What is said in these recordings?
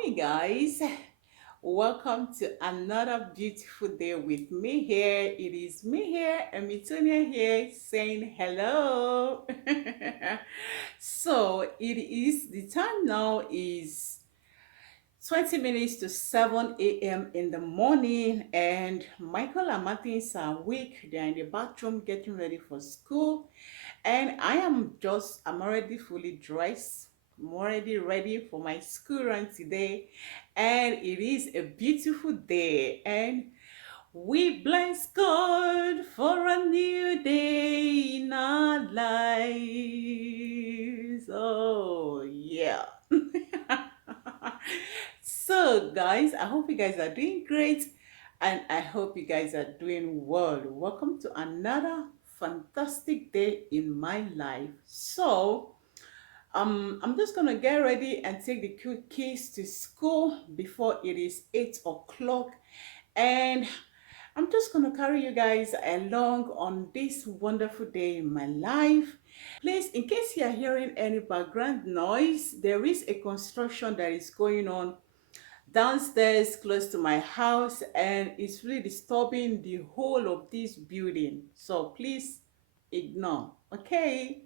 morning, guys. Welcome to another beautiful day with me here. It is me here, Amy Thonia here, saying hello. So it is the time now is 20 minutes to 7 a.m. in the morning, and Michael and Martins are awake. They're in the bathroom getting ready for school, and I'm already fully dressed. I'm already ready for my school run today, and it is a beautiful day. And we bless God for a new day in our lives. Oh, yeah. So, guys, I hope you guys are doing great and I hope you guys are doing well. Welcome to another fantastic day in my life. So, I'm just gonna get ready and take the keys to school before it is 8 o'clock, and I'm just gonna carry you guys along on this wonderful day in my life. Please, in case you are hearing any background noise, there is a construction that is going on downstairs close to my house, and it's really disturbing the whole of this building. So please ignore, okay?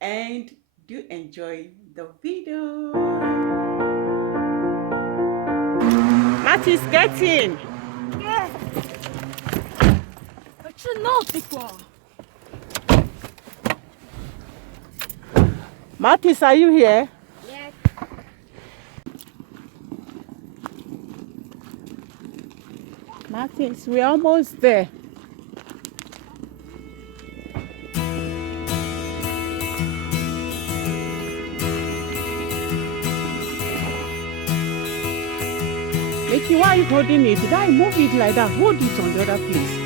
And do enjoy the video. Matt is getting. Yeah. Faccio qua. Mattis, are you here? Yes. Mattis, we're almost there. Mickey, why are you holding it? Did I move it like that? Hold it on the other place.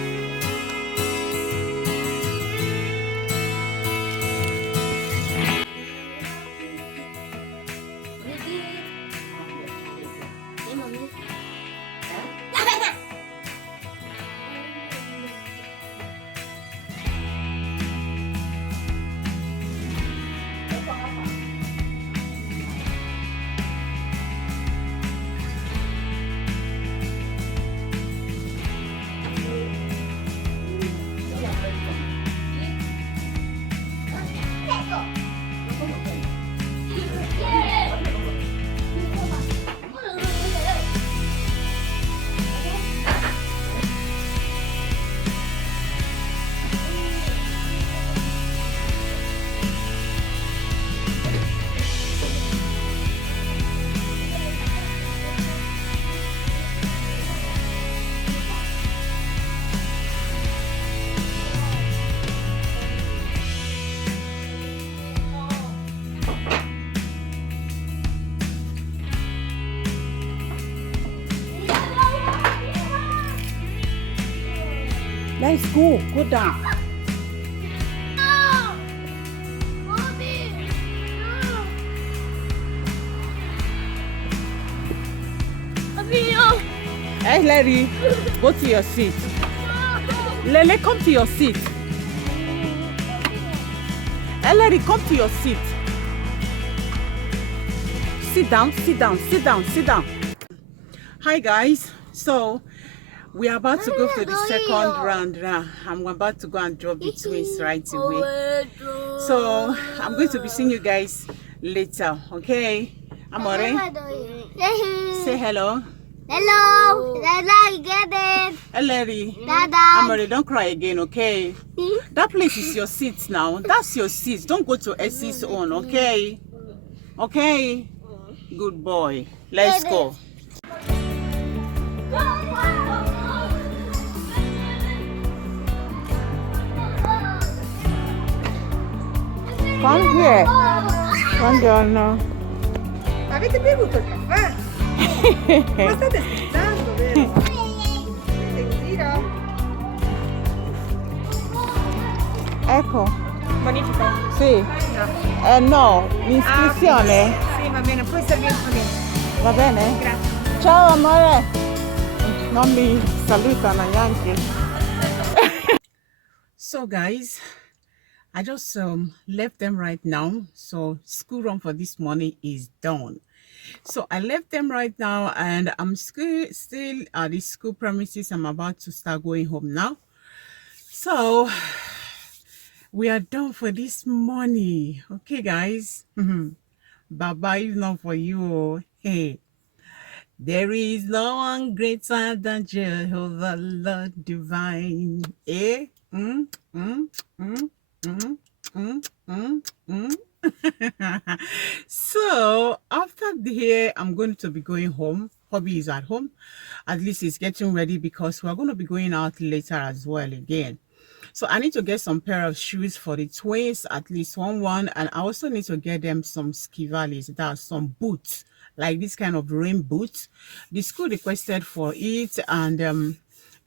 Let's go. Go down. No! Mommy! No! Mio! Hey, Larry, go to your seat. Lele, come to your seat. Hey, Larry, come to your seat. Sit down, sit down, sit down, sit down. Hi, guys. So, we are about to go to the second round now. I'm about to go and drop the twins right away. So, I'm going to be seeing you guys later, okay? Amore, say hello. Hello! Dada, get it! Hey, Larry. Dada! Amore, don't cry again, okay? That place is your seat now. That's your seat. Don't go to Essie's own, okay? Okay? Good boy. Let's go. Come here. Buongiorno. Avete bevuto il caffè? Ma state scherzando, vero? Sei in giro? Ecco. Bonifico? Sì. No, l'iscrizione. Sì, va bene, puoi servirmi. Va bene? Grazie. Ciao amore. Non mi salutano neanche. So guys, I just left them right now. So school run for this morning is done. So I left them right now, and I'm still at the school premises. I'm about to start going home now. So we are done for this morning. Okay, guys. Bye bye, if not for you. Hey, there is no one greater than Jehovah, Lord divine. Eh? Mm, mm, mm, mm, mm, mm, mm. So after here, I'm going to be going home. Hobby is at home. At least he's getting ready because we're going to be going out later as well again. So I need to get some pair of shoes for the twins, at least one, and I also need to get them some skivalis, that's some boots, like this kind of rain boots. The school requested for it, and the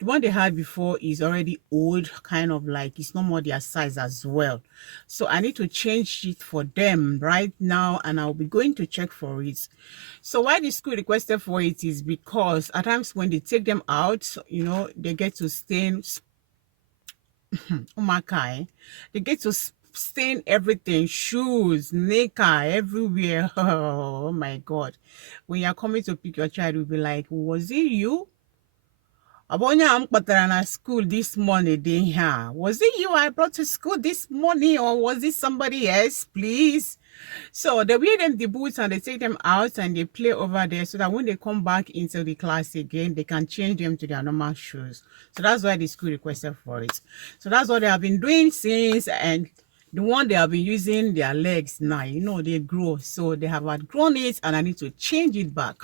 one they had before is already old, kind of like it's no more their size as well. So I need to change it for them right now, and I'll be going to check for it. So why the school requested for it is because at times when they take them out, you know, they get to stain. Oh my God, they get to stain everything, shoes, knicker, everywhere. Oh my God. When you're coming to pick your child, you'll be like, was it you? Abonya am school this morning, they here. Was it you I brought to school this morning, or was it somebody else, please? So they wear them the boots and they take them out and they play over there so that when they come back into the class again, they can change them to their normal shoes. So that's why the school requested for it. So that's what they have been doing since, and the one they have been using their legs now, you know, they grow. So they have outgrown it and I need to change it back.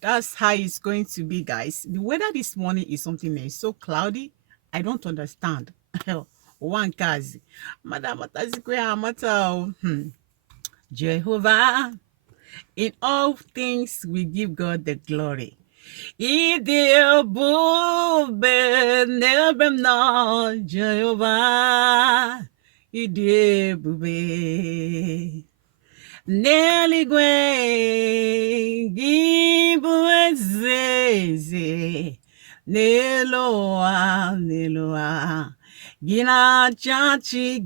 That's how it's going to be, guys. The weather this morning is something that is so cloudy. I don't understand. One kazi. Madam Matazikwe Jehovah, in all things we give God the glory. Jehovah, Neligwe gibuezeze neloa gina chachi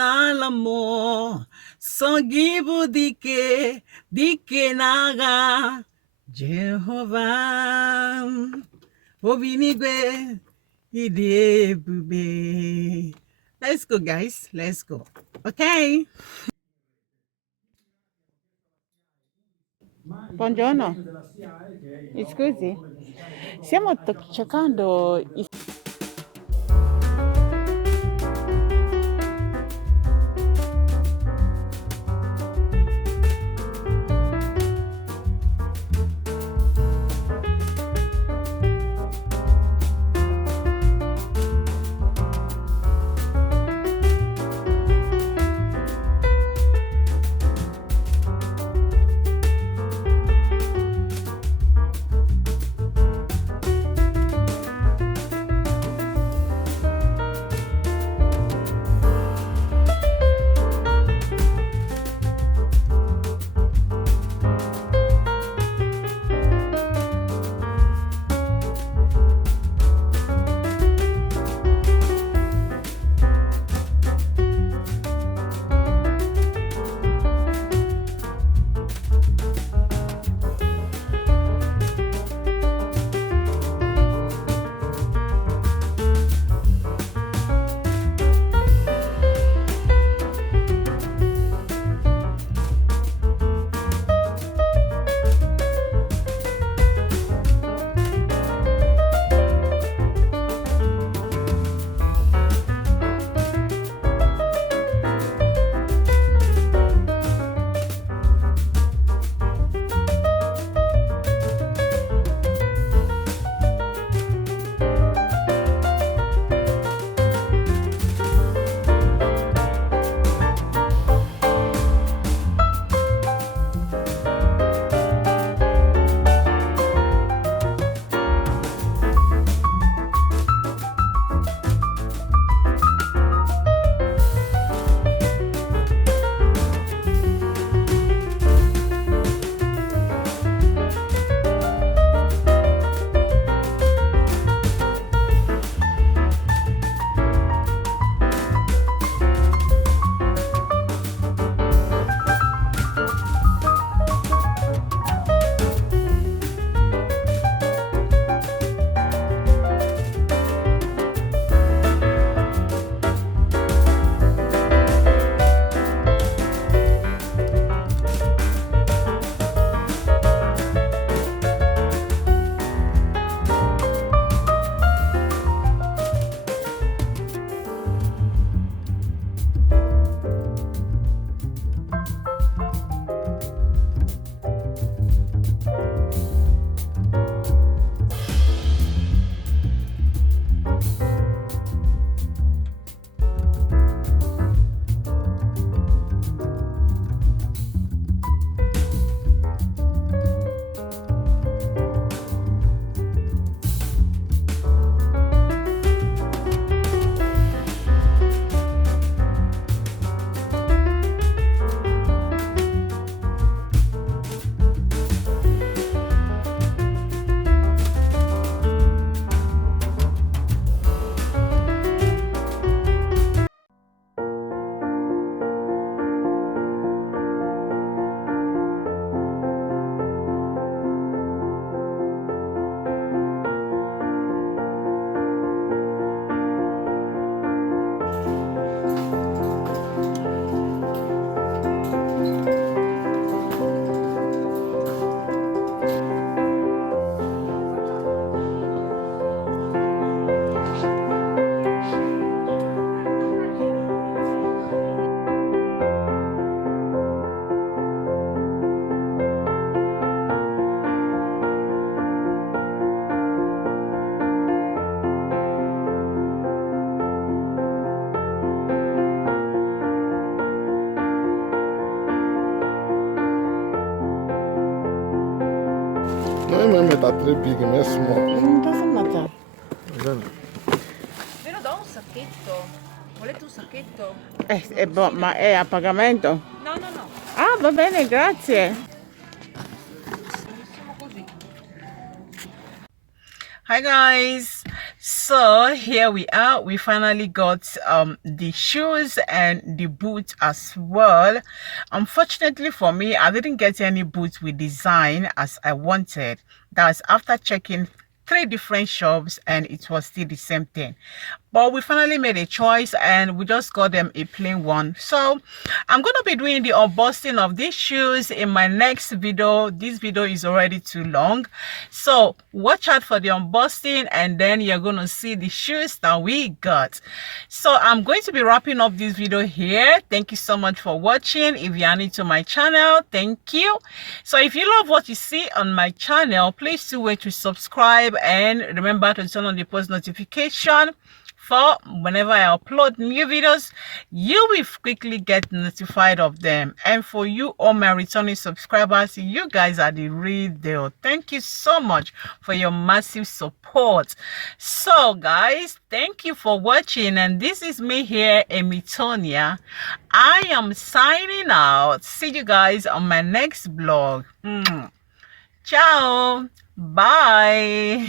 nalamo so gibu dike naga Jehovah obinigwe idebube. Let's go, guys. Let's go. Okay. Buongiorno. Scusi. Stiamo cercando tá très big, mas small. Doesn't matter. Then, Ve lo do un sacchetto. Volete un sacchetto? Ma è a pagamento? No, no, no. Ah, va bene, grazie. Siamo così. Hi guys, so here we are. We finally got the shoes and the boots as well. Unfortunately for me, I didn't get any boots with design as I wanted. That's after checking 3 different shops and it was still the same thing. But we finally made a choice and we just got them a plain one. So I'm gonna be doing the unboxing of these shoes in my next video. This video is already too long, so watch out for the unboxing and then you're gonna see the shoes that we got. So I'm going to be wrapping up this video here. Thank you so much for watching. If you are new to my channel, thank you. So if you love what you see on my channel, please do wait to subscribe and remember to turn on the post notification for whenever I upload new videos. You will quickly get notified of them. And for you, all my returning subscribers, you guys are the real deal. Thank you so much for your massive support. So guys, thank you for watching, and this is me here, Amy Thonia. I am signing out. See you guys on my next vlog. Ciao, bye.